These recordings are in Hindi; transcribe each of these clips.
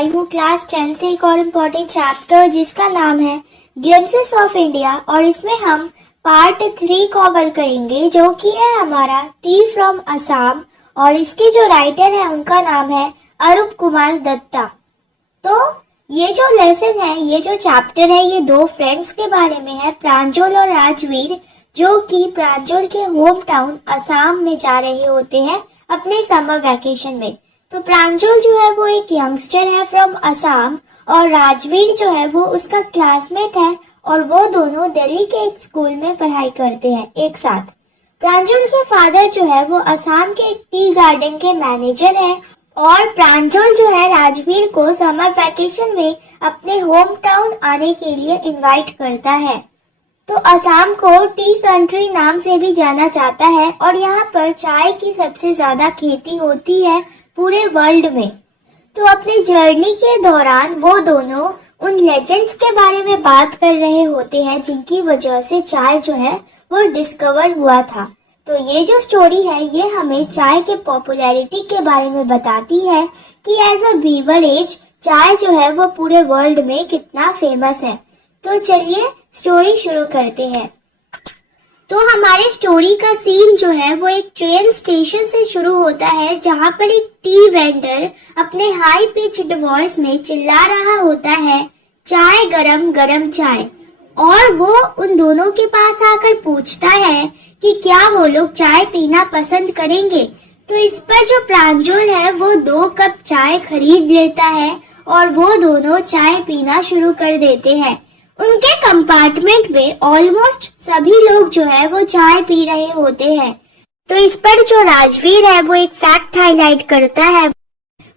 आई हूँ क्लास 10 से एक और इम्पोर्टेंट चैप्टर जिसका नाम है ग्लिम्पसेस ऑफ इंडिया, और इसमें हम पार्ट 3 कवर करेंगे जो कि है हमारा टी फ्रॉम असम, और इसके जो राइटर है उनका नाम है अरूप कुमार दत्ता। तो ये जो लेसन है, ये जो चैप्टर है, ये दो फ्रेंड्स के बारे में है, प्रांजल और राजवीर, जो कि प्रांजल के होम टाउन असम में जा रहे होते हैं अपने समर वैकेशन में। तो प्रांजल जो है वो एक यंगस्टर है फ्रॉम असम, और राजवीर जो है वो उसका क्लासमेट है, और वो दोनों दिल्ली के एक स्कूल में पढ़ाई करते हैं एक साथ। प्रांजल के फादर जो है वो असम के एक टी गार्डन के मैनेजर है, और प्रांजल जो है राजवीर को समर वैकेशन में अपने होम टाउन आने के लिए इनवाइट करता है। तो असम को टी कंट्री नाम से भी जाना जाता है, और यहाँ पर चाय की सबसे ज्यादा खेती होती है पूरे वर्ल्ड में। तो अपनी जर्नी के दौरान वो दोनों उन लेजेंड्स के बारे में बात कर रहे होते हैं जिनकी वजह से चाय जो है वो डिस्कवर हुआ था। तो ये जो स्टोरी है ये हमें चाय के पॉपुलैरिटी के बारे में बताती है कि एज अ बीवरेज चाय जो है वो पूरे वर्ल्ड में कितना फेमस है। तो चलिए स्टोरी शुरू करते हैं। तो हमारे स्टोरी का सीन जो है वो एक ट्रेन स्टेशन से शुरू होता है, जहाँ पर एक टी वेंडर अपने हाई पिच्ड वॉइस में चिल्ला रहा होता है, चाय गरम गरम चाय। और वो उन दोनों के पास आकर पूछता है कि क्या वो लोग चाय पीना पसंद करेंगे। तो इस पर जो प्रांजल है वो 2 कप चाय खरीद लेता है, और वो दोनों चाय पीना शुरू कर देते हैं। उनके कंपार्टमेंट में ऑलमोस्ट सभी लोग जो है वो चाय पी रहे होते हैं। तो इस पर जो राजवीर है वो एक फैक्ट हाईलाइट करता है।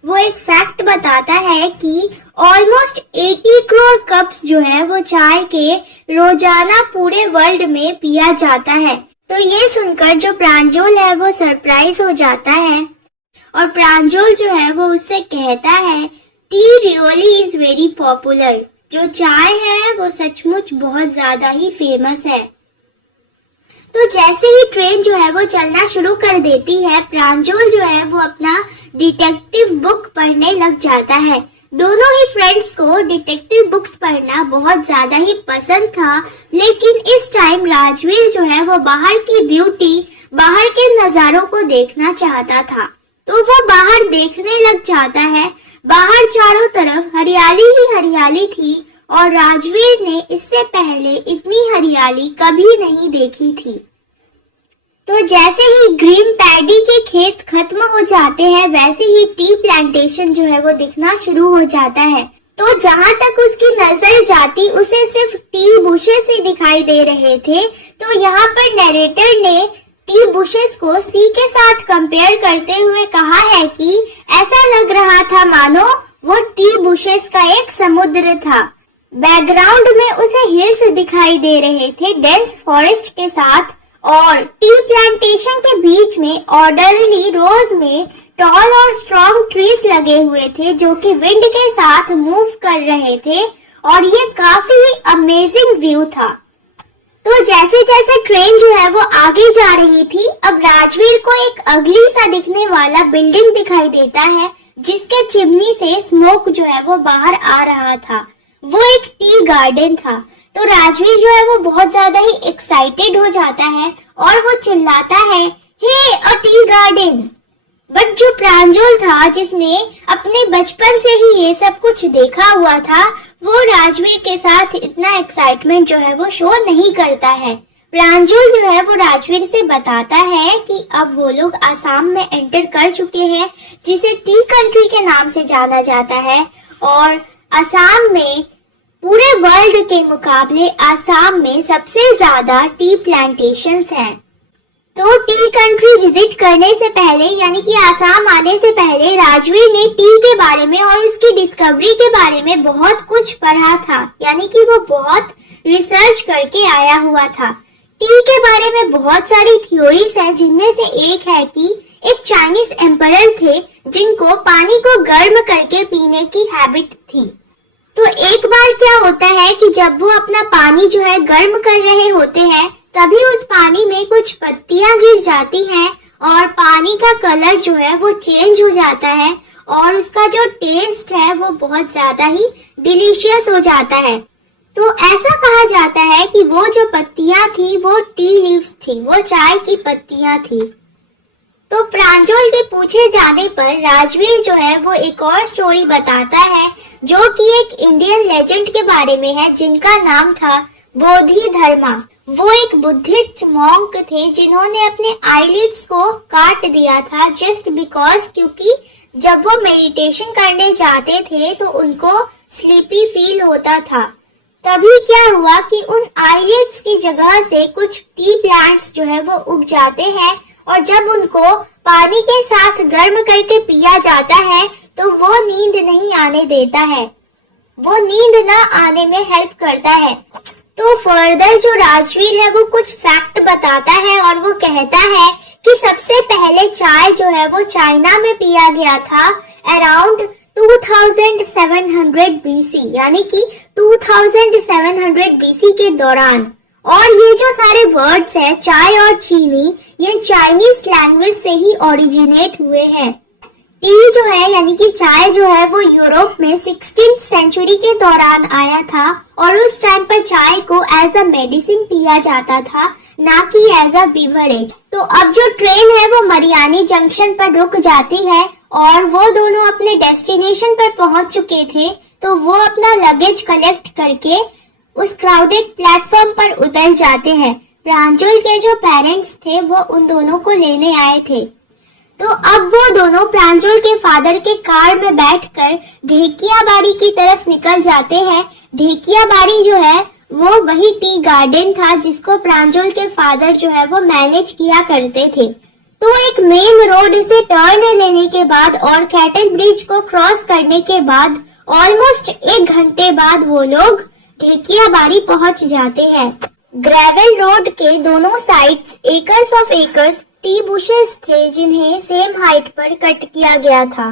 वो एक फैक्ट बताता है कि ऑलमोस्ट 80 करोड़ कप्स जो है वो चाय के रोजाना पूरे वर्ल्ड में पिया जाता है। तो ये सुनकर जो प्रांजल है वो सरप्राइज हो जाता है, और प्रांजल जो है वो उससे कहता है T really is very popular. जो चाय है वो सचमुच बहुत ज्यादा ही फेमस है। तो जैसे ही ट्रेन जो है वो चलना शुरू कर देती है, प्रांजल जो है वो अपना डिटेक्टिव बुक पढ़ने लग जाता है। दोनों ही फ्रेंड्स को डिटेक्टिव बुक्स पढ़ना बहुत ज्यादा ही पसंद था, लेकिन इस टाइम राजवीर जो है वो बाहर की ब्यूटी, बाहर के नजारों को देखना चाहता था। तो वो बाहर देखने लग जाता है। बाहर चारों तरफ हरियाली ही हरियाली थी, और राजवीर ने इससे पहले इतनी हरियाली कभी नहीं देखी थी। तो जैसे ही ग्रीन पैडी के खेत खत्म हो जाते हैं, वैसे ही टी प्लांटेशन जो है वो दिखना शुरू हो जाता है। तो जहाँ तक उसकी नजर जाती उसे सिर्फ टी बुशेस ही दिखाई दे रहे थे। तो यहाँ पर नरेटर ने टी बुशेस को सी के साथ कंपेयर करते हुए कहा है कि ऐसा लग रहा था मानो वो टी बुशेस का एक समुद्र था। बैकग्राउंड में उसे हिल्स दिखाई दे रहे थे डेंस फॉरेस्ट के साथ, और टी प्लांटेशन के बीच में ऑर्डरली रोज में टॉल और स्ट्रॉन्ग ट्रीज लगे हुए थे जो कि विंड के साथ मूव कर रहे थे, और ये काफी अमेजिंग व्यू था। तो जैसे जैसे ट्रेन जो है वो आगे जा रही थी, अब राजवीर को एक अगली सा दिखने वाला बिल्डिंग दिखाई देता है जिसके चिमनी से स्मोक जो है वो बाहर आ रहा था। वो एक टी गार्डन था। तो राजवीर जो है वो बहुत ज्यादा ही एक्साइटेड हो जाता है, और वो चिल्लाता है, हे अ टी गार्डन। बट जो प्रांजल था, जिसने अपने बचपन से ही ये सब कुछ देखा हुआ था, वो राजवीर के साथ इतना एक्साइटमेंट जो है वो शो नहीं करता है। प्रांजल जो है वो राजवीर से बताता है कि अब वो लोग असम में एंटर कर चुके हैं, जिसे टी कंट्री के नाम से जाना जाता है, और असम में पूरे वर्ल्ड के मुकाबले असम में सबसे ज्यादा टी प्लांटेशंस हैं। तो टी कंट्री विजिट करने से पहले, यानी कि असम आने से पहले, राजवीर ने टी के बारे में और उसकी डिस्कवरी के बारे में बहुत कुछ पढ़ा था, यानी कि वो बहुत रिसर्च करके आया हुआ था। टी के बारे में बहुत सारी थ्योरीज हैं, जिनमें से एक है कि एक चाइनीज एम्परर थे जिनको पानी को गर्म करके पीने की हैबिट थी। तो एक बार क्या होता है कि जब वो अपना पानी जो है गर्म कर रहे होते हैं, तभी उस पानी में कुछ पत्तियां गिर जाती हैं, और पानी का कलर जो है वो चेंज हो जाता है, और उसका जो टेस्ट है वो बहुत ज्यादा ही डिलीशियस हो जाता है। तो ऐसा कहा जाता है कि वो जो पत्तियां थी वो टी लीव्स थी, वो चाय की पत्तियां थी। तो प्रांजल के पूछे जाने पर राजवीर जो है वो एक और स्टोरी बताता है जो कि एक इंडियन लेजेंड के बारे में है जिनका नाम था बोधिधर्मा। वो एक बुद्धिस्ट मॉन्क थे जिन्होंने अपने आईलिड्स को काट दिया था जस्ट बिकॉज, क्योंकि जब वो मेडिटेशन करने जाते थे तो उनको स्लीपी फील होता था। तभी क्या हुआ कि उन आईलिड्स की जगह से कुछ टी प्लांट्स जो है वो उग जाते हैं और जब उनको पानी के साथ गर्म करके पिया जाता है तो वो नींद नहीं आने देता है, वो नींद ना आने में हेल्प करता है। तो फर्दर जो राजवीर है वो कुछ फैक्ट बताता है और वो कहता है कि सबसे पहले चाय जो है वो चाइना में पिया गया था अराउंड 2700 BC, यानी कि 2700 BC के दौरान। और ये जो सारे वर्ड्स है चाय और चीनी, ये चाइनीज लैंग्वेज से ही ओरिजिनेट हुए हैं। टी जो है यानी कि चाय जो है वो यूरोप में 16th सेंचुरी के दौरान आया था और उस टाइम पर चाय को एज अ मेडिसिन पिया जाता था, ना कि एज अ बीवरेज। तो अब जो ट्रेन है वो मरियानी जंक्शन पर रुक जाती है और वो दोनों अपने डेस्टिनेशन पर पहुंच चुके थे। तो वो अपना लगेज कलेक्ट करके उस क्राउडेड प्लेटफॉर्म पर उतर जाते हैं। प्रांजल के जो पेरेंट्स थे वो उन दोनों को लेने आए थे। तो अब वो दोनों प्रांजल के फादर के कार में बैठकर ढेकियाबाड़ी की तरफ निकल जाते हैं। ढेकियाबाड़ी जो है वो वही टी गार्डन था जिसको प्रांजल के फादर जो है वो मैनेज किया करते थे। तो एक मेन रोड से टर्न लेने के बाद और कैटल ब्रिज को क्रॉस करने के बाद ऑलमोस्ट 1 घंटे बाद वो लोग ढेकियाबाड़ी पहुंच जाते हैं। ग्रेवल रोड के दोनों sides acres of acres T bushes थे जिन्हें सेम हाइट पर कट किया गया था।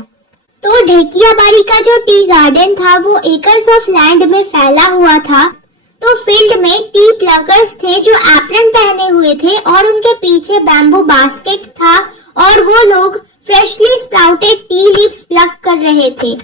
तो ढेकियाबाड़ी का जो टी गार्डन था वो एकर्स ऑफ लैंड में फैला हुआ था। तो फील्ड में टी प्लगर्स थे जो एप्रन पहने हुए थे और उनके पीछे बैम्बू बास्केट था और वो लोग freshly sprouted tea leaves plug कर रहे थे।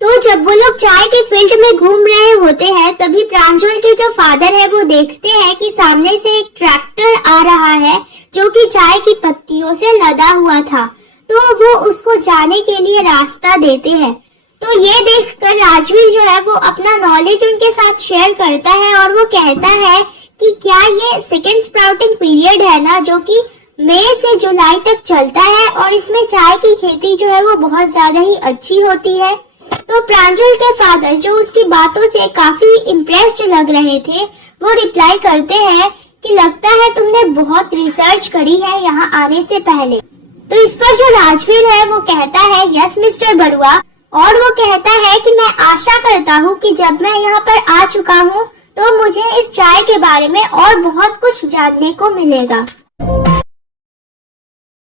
तो जब वो लोग चाय के फील्ड में घूम रहे होते हैं तभी प्रांजल के जो फादर है वो देखते हैं कि सामने से एक ट्रैक्टर आ रहा है जो कि चाय की पत्तियों से लदा हुआ था। तो वो उसको जाने के लिए रास्ता देते हैं। तो ये देखकर राजवीर जो है वो अपना नॉलेज उनके साथ शेयर करता है और वो कहता है कि क्या ये सेकेंड स्प्राउटिंग पीरियड है ना, जो कि मई से जुलाई तक चलता है और इसमें चाय की खेती जो है वो बहुत ज्यादा ही अच्छी होती है। तो प्रांजल के फादर जो उसकी बातों से काफी इम्प्रेस्ड लग रहे थे वो रिप्लाई करते हैं कि लगता है तुमने बहुत रिसर्च करी है यहाँ आने से पहले। तो इस पर जो राजवीर है वो कहता है यस मिस्टर बरुआ, और वो कहता है कि मैं आशा करता हूँ कि जब मैं यहाँ पर आ चुका हूँ तो मुझे इस चाय के बारे में और बहुत कुछ जानने को मिलेगा।